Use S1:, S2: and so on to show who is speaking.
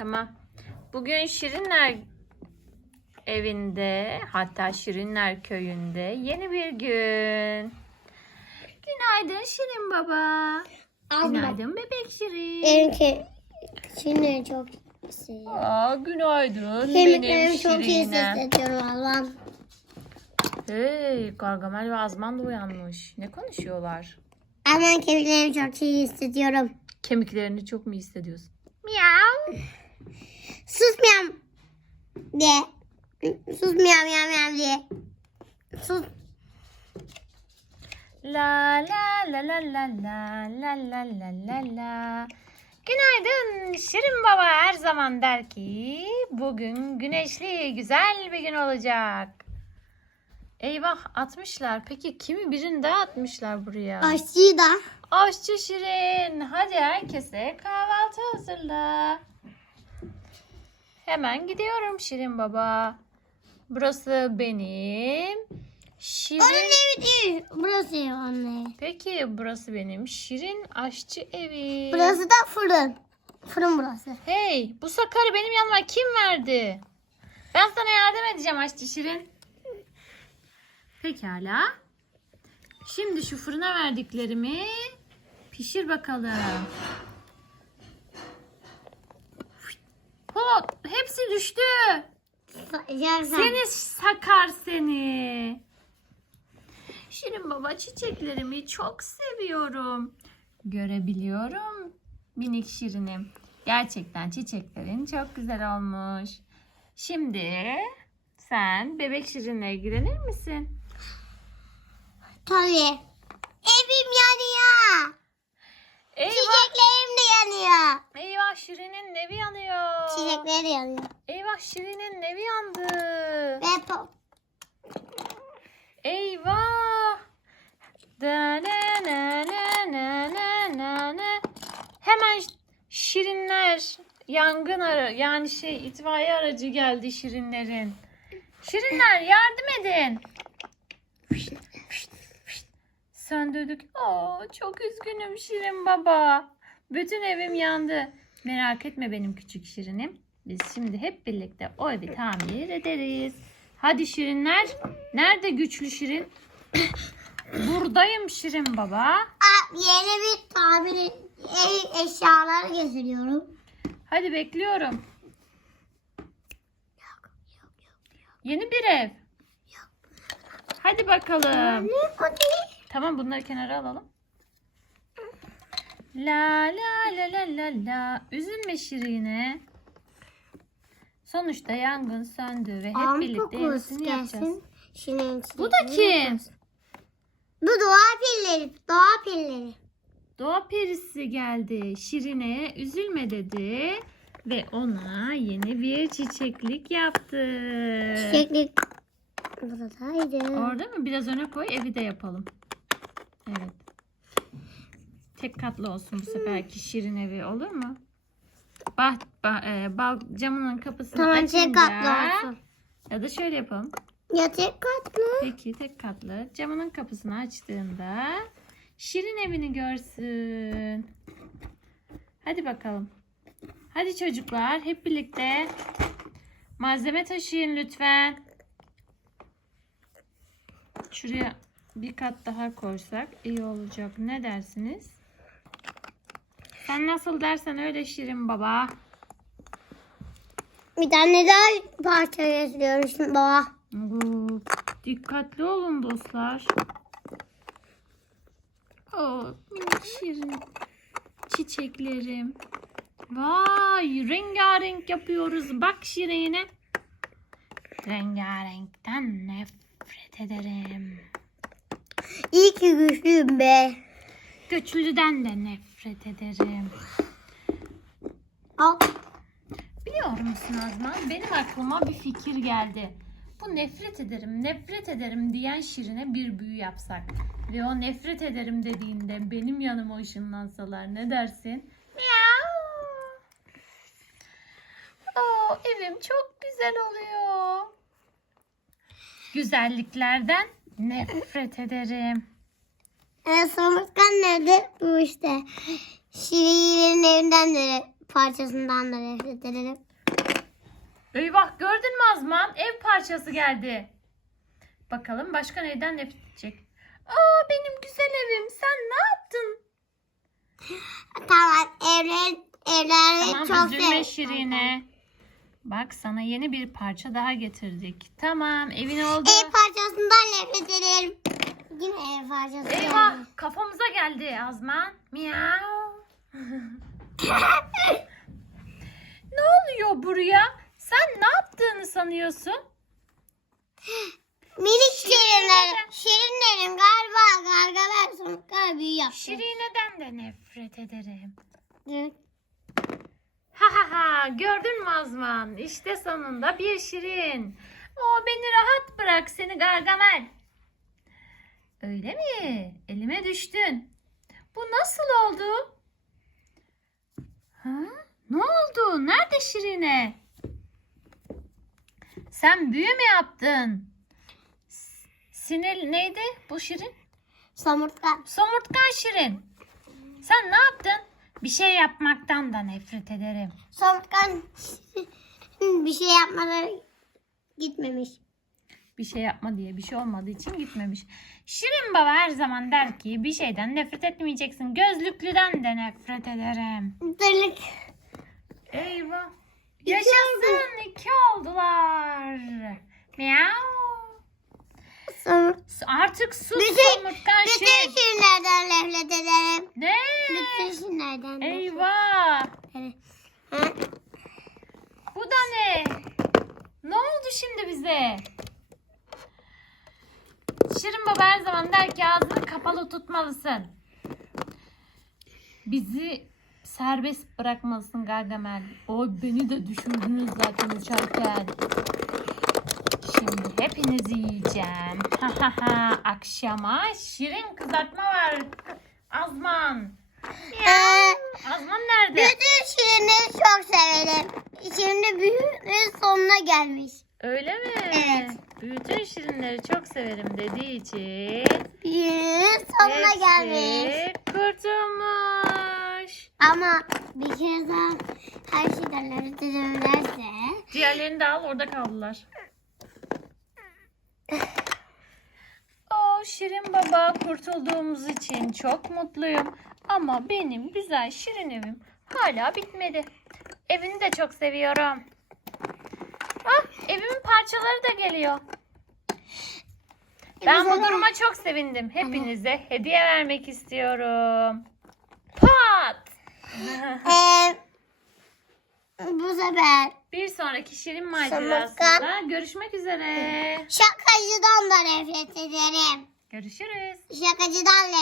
S1: Tamam. Bugün Şirinler evinde hatta Şirinler köyünde yeni bir gün. Günaydın Şirin baba. Günaydın bebek Şirin.
S2: Benimki şimdi çok seviyorum.
S1: Aa, günaydın benim
S2: çok iyi
S1: Şirinem.
S2: Allah'ım.
S1: Hey Gargamel ve Azman da uyanmış. Ne konuşuyorlar?
S2: Hemen kemiklerimi çok iyi hissediyorum.
S1: Kemiklerini çok mu hissediyorsun?
S2: Miyav. Sus miyav. De. Sus miyav miyav miyav diye. Sus.
S1: La la la la la la la la la la la. Günaydın Şirin Baba her zaman der ki bugün güneşli güzel bir gün olacak. Eyvah atmışlar. Peki kimi birini daha atmışlar buraya.
S2: Aşçıyı da.
S1: Aşçı Şirin hadi herkese kahvaltı hazırla. Hemen gidiyorum Şirin Baba. Burası benim. Şirin.
S2: Onun evi değil. Burası ev anne.
S1: Peki burası benim şirin aşçı evi.
S2: Burası da fırın. Fırın burası.
S1: Hey bu sakarı benim yanıma kim verdi? Ben sana yardım edeceğim aşçı şirin. Pekala. Şimdi şu fırına verdiklerimi pişir bakalım. Düştü.
S2: Yersen.
S1: Seni sakar seni. Şirin baba çiçeklerimi çok seviyorum. Görebiliyorum minik şirinim. Gerçekten çiçeklerin çok güzel olmuş. Şimdi sen bebek şirinle ilgilenir misin?
S2: Tabii. Evim yanıyor.
S1: Eyvah,
S2: Çiçeklerim de yanıyor.
S1: eyvah şirinin evi yanıyor.
S2: Çiçekleri de yanıyor.
S1: Eyvah şirinin evi yandı.
S2: Ve pop.
S1: Eyvah. Da na na na na na na na. Hemen şirinler yangın ara yani şey itfaiye aracı geldi şirinlerin. Şirinler yardım edin. Söndürdük. Oo, çok üzgünüm Şirin baba. Bütün evim yandı. Merak etme benim küçük Şirinim. Biz şimdi hep birlikte o evi tamir ederiz. Hadi Şirinler. Nerede güçlü Şirin? Buradayım Şirin baba.
S2: Aa, yeni bir tamir ev eşyaları getiriyorum.
S1: Hadi bekliyorum. Yeni bir ev. Hadi bakalım. Tamam bunları kenara alalım. La la la la la la. Üzülme Şirine. Sonuçta yangın söndü ve hep
S2: Am
S1: birlikte yenisini yapacağız. Bu da kim?
S2: Bu doğa pilleri. Doğa pilleri.
S1: Doğa perisi geldi. Şirine'ye üzülme dedi. Ve ona yeni bir çiçeklik yaptı.
S2: Çiçeklik. Buradaydı.
S1: Orada mı? Biraz öne koy evi de yapalım. Evet. Tek katlı olsun bu seferki şirin evi olur mu? Bah, bah, e, bal camının kapısını
S2: Tamam
S1: açınca
S2: tek katlı olsun.
S1: ya da şöyle yapalım.
S2: Ya tek katlı.
S1: Peki tek katlı. Camının kapısını açtığında şirin evini görsün. Hadi bakalım. Hadi çocuklar hep birlikte malzeme taşıyın lütfen. Şuraya bir kat daha koysak iyi olacak. Ne dersiniz? Sen nasıl dersen öyle Şirin baba.
S2: Bir tane daha parça şimdi baba.
S1: Oo, dikkatli olun dostlar. Oo, minik şirin çiçeklerim. Vay rengarenk yapıyoruz. Bak şirine. Rengarenkten nefret ederim.
S2: İyi ki güçlüyüm be.
S1: Güçlüden de nefret ederim.
S2: Al.
S1: Biliyor musun Azman? Benim aklıma bir fikir geldi. Bu nefret ederim, nefret ederim diyen Şirin'e bir büyü yapsak. Ve o nefret ederim dediğinde benim yanıma ışınlansalar ne dersin? Miau. Oo, evim çok güzel oluyor. Güzelliklerden nefret ederim.
S2: En son nerede? Bu işte. Şirin'in evinden de parçasından da nefret ederim.
S1: Eyvah gördün mü Azman? Ev parçası geldi. Bakalım başka neyden nefret edecek? Aa benim güzel evim. Sen ne yaptın?
S2: Tamam evler evleri
S1: Tamam
S2: çok
S1: üzülme. Şirine. Bak sana yeni bir parça daha getirdik. Tamam evin oldu.
S2: Ev parçasından nefret ederim. Yine ev parçası.
S1: Eyvah
S2: geldi.
S1: kafamıza geldi Azman. Miau. ne oluyor buraya? Sen ne yaptığını sanıyorsun?
S2: Minik şirinlerim. Şirinlerim galiba gargalar sonuçlar büyü yaptı.
S1: Şirine'den de nefret ederim.
S2: Evet.
S1: Ha ha ha gördün mü Azman? İşte sonunda bir şirin. O beni rahat bırak seni Gargamel. Öyle mi? Elime düştün. Bu nasıl oldu? Ha? Ne oldu? Nerede Şirine? Sen büyü mü yaptın? Sinir neydi bu Şirin?
S2: Somurtkan.
S1: Somurtkan Şirin. Sen ne yaptın? Bir şey yapmaktan da nefret ederim.
S2: Somurtkan bir şey yapmadan gitmemiş.
S1: Bir şey yapma diye bir şey olmadığı için gitmemiş. Şirin baba her zaman der ki bir şeyden nefret etmeyeceksin. Gözlüklüden de nefret ederim.
S2: Dırlık.
S1: Eyvah.
S2: İki
S1: Yaşasın iki oldular. Miau. Artık sus
S2: Bütün-
S1: somurtkan
S2: Bütün
S1: Şirin.
S2: şirinlerden nefret ederim.
S1: Ne?
S2: Bütün şirinlerden nefret
S1: Eyvah.
S2: ederim. Ha?
S1: Bu da ne? Ne oldu şimdi bize? Şirin baba her zaman der ki ağzını kapalı tutmalısın. Bizi serbest bırakmalısın Gargamel. O beni de düşürdünüz zaten uçarken. Şimdi hepinizi yiyeceğim. Ha ha ha. Akşama şirin kızartma var. Azman. Azman nerede?
S2: bütün şirinleri çok severim. Şimdi büyüğün sonuna gelmiş.
S1: Öyle mi?
S2: Evet.
S1: Bütün şirinleri çok severim dediği için
S2: Büyüğün sonuna gelmiş.
S1: kurtulmuş.
S2: Ama bir kere daha her şeyden nefret
S1: Diğerlerini de al orada kaldılar. Oh Şirin baba kurtulduğumuz için çok mutluyum. Ama benim güzel şirin evim hala bitmedi. Evini de çok seviyorum. Ah evimin parçaları da geliyor. Ben bu duruma çok sevindim. Hepinize hediye vermek istiyorum. Pat!
S2: Ee, bu sefer
S1: Bir sonraki şirin macerasında görüşmek üzere.
S2: şakacıdan da nefret ederim.
S1: Görüşürüz.
S2: Şakacıdan